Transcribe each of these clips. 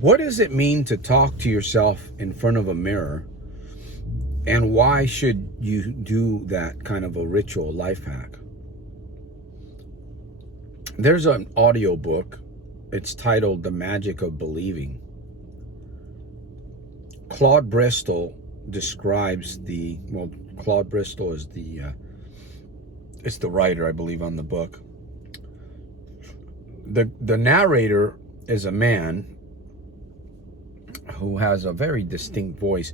What does it mean to talk to yourself in front of a mirror? And why should you do that kind of a ritual life hack? There's an audio book. It's titled The Magic of Believing. Claude Bristol describes Claude Bristol is it's the writer, I believe, on the book. The narrator is a man who has a very distinct voice.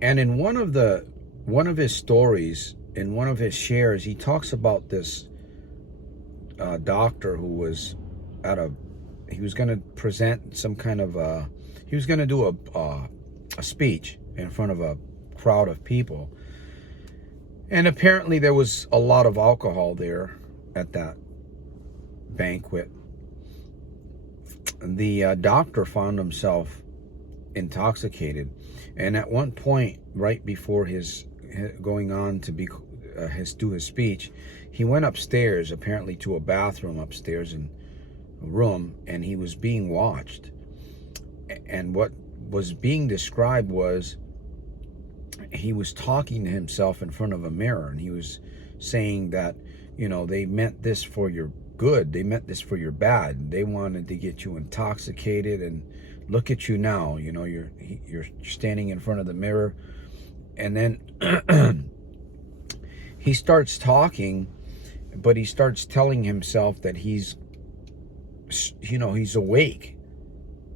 And in one of his stories, in one of his shares, he talks about this doctor who was he was going to present some kind of he was going to do a speech in front of a crowd of people. And apparently there was a lot of alcohol there at that banquet. The doctor found himself intoxicated, and at one point, right before his going on to do his speech, he went upstairs, apparently to a bathroom upstairs in a room, and he was being watched. And what was being described was he was talking to himself in front of a mirror, and he was saying that, they meant this for your good, they meant this for your bad, they wanted to get you intoxicated, and look at you now, you're standing in front of the mirror. And then he starts talking, but he starts telling himself that he's awake,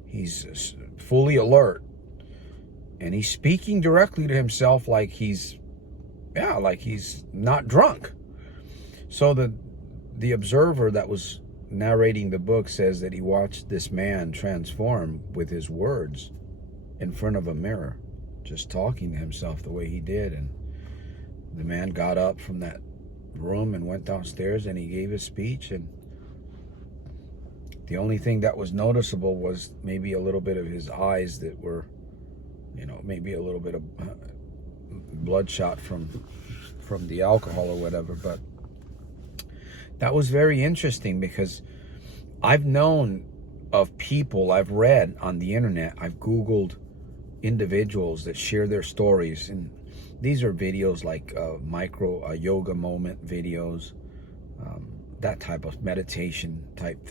he's fully alert, and he's speaking directly to himself like he's not drunk. So the observer that was narrating the book says that he watched this man transform with his words in front of a mirror, just talking to himself the way he did. And the man got up from that room and went downstairs, and he gave his speech, and the only thing that was noticeable was maybe a little bit of his eyes that were, maybe a little bit of bloodshot from the alcohol or whatever. But that was very interesting, because I've known of people, I've read on the internet, I've Googled individuals that share their stories, and these are videos like micro yoga moment videos, that type of meditation type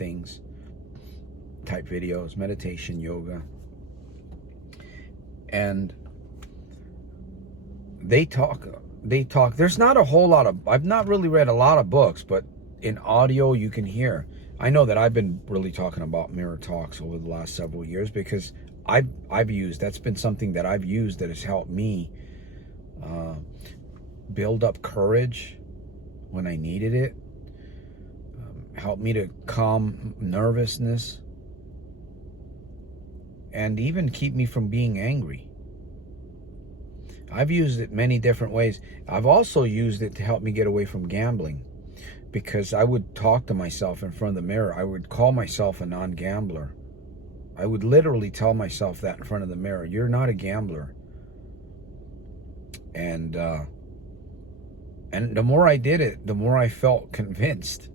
videos, meditation, yoga. And they talk, there's not a whole lot of, I've not really read a lot of books, but in audio you can hear. I know that I've been really talking about mirror talks over the last several years, because that's been something that I've used that has helped me build up courage when I needed it, helped me to calm nervousness, and even keep me from being angry. I've used it many different ways. I've also used it to help me get away from gambling, because I would talk to myself in front of the mirror. I would call myself a non-gambler. I would literally tell myself that in front of the mirror. You're not a gambler. And the more I did it, the more I felt convinced.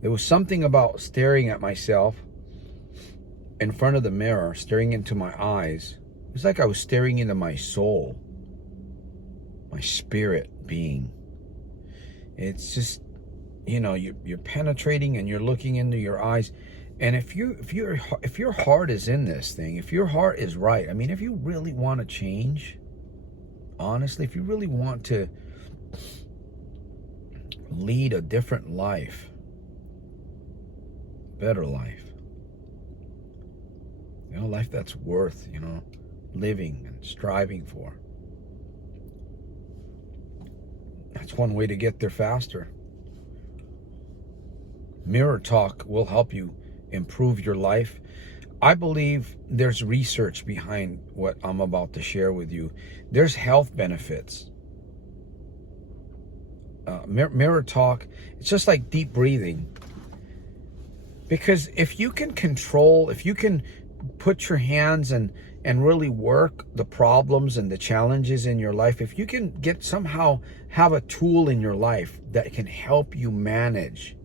There was something about staring at myself in front of the mirror, staring into my eyes. It was like I was staring into my soul, my spirit being. It's just, you're penetrating and you're looking into your eyes. And if your heart is in this thing, if your heart is right, I mean, if you really want to change, honestly, if you really want to lead a different life, better life, life that's worth, living and striving for, that's one way to get there faster. Mirror talk will help you improve your life. I believe there's research behind what I'm about to share with you. There's health benefits. Mirror talk, it's just like deep breathing. Because if you can put your hands and really work the problems and the challenges in your life, if you can somehow have a tool in your life that can help you manage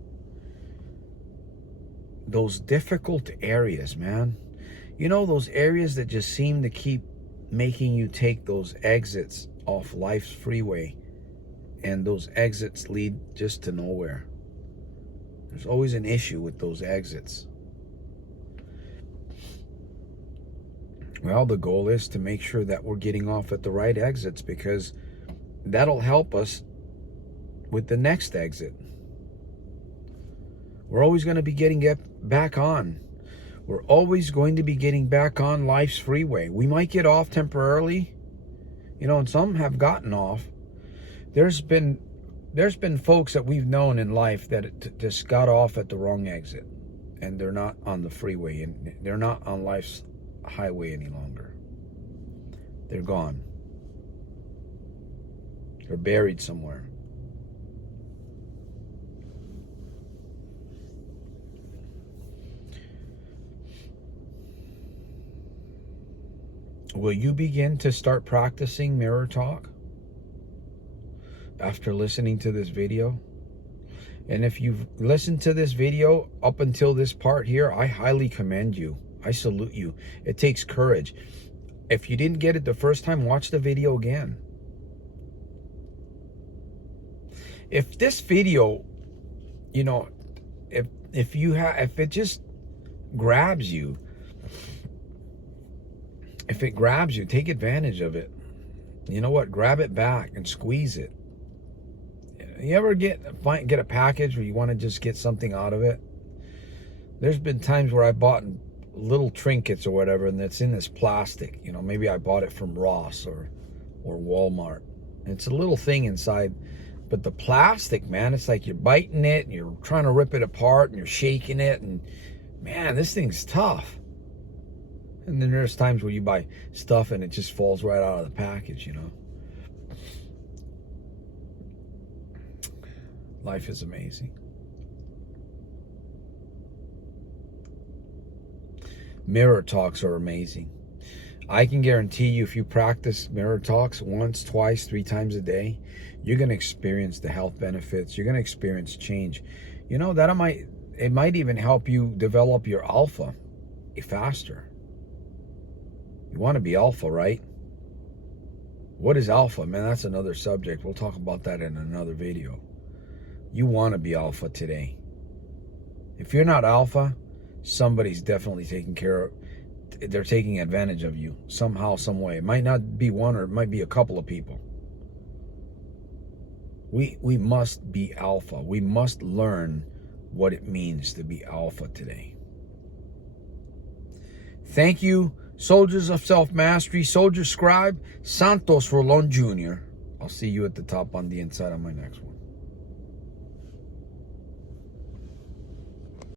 those difficult areas, man. You know, those areas that just seem to keep making you take those exits off life's freeway, and those exits lead just to nowhere. There's always an issue with those exits. Well, the goal is to make sure that we're getting off at the right exits, because that'll help us with the next exit. We're always going to be getting back on. We're always going to be getting back on life's freeway. We might get off temporarily, you know, and some have gotten off. There's been folks that we've known in life that just got off at the wrong exit, and they're not on the freeway, and they're not on life's highway any longer. They're gone. They're buried somewhere. Will you begin to start practicing mirror talk after listening to this video? And if you've listened to this video up until this part here, I highly commend you. I salute you. It takes courage. If you didn't get it the first time, watch the video again. If this video, you know, if it just grabs you, if it grabs you, take advantage of it. You know what? Grab it back and squeeze it. You ever get a package where you want to just get something out of it? There's been times where I bought little trinkets or whatever, and it's in this plastic. You know, maybe I bought it from Ross or Walmart. It's a little thing inside, but the plastic, man, it's like you're biting it and you're trying to rip it apart and you're shaking it, and man, this thing's tough. And then there's times where you buy stuff and it just falls right out of the package, you know. Life is amazing. Mirror talks are amazing. I can guarantee you, if you practice mirror talks once, twice, 3 times a day, you're going to experience the health benefits. You're going to experience change. You know, it might even help you develop your alpha faster. You want to be alpha, right? What is alpha? Man, that's another subject. We'll talk about that in another video. You want to be alpha today. If you're not alpha, somebody's definitely they're taking advantage of you somehow, some way. It might not be one, or it might be a couple of people. We must be alpha. We must learn what it means to be alpha today. Thank you, Soldiers of Self-Mastery, Soldier Scribe, Santos Rolon Jr. I'll see you at the top on the inside on my next one.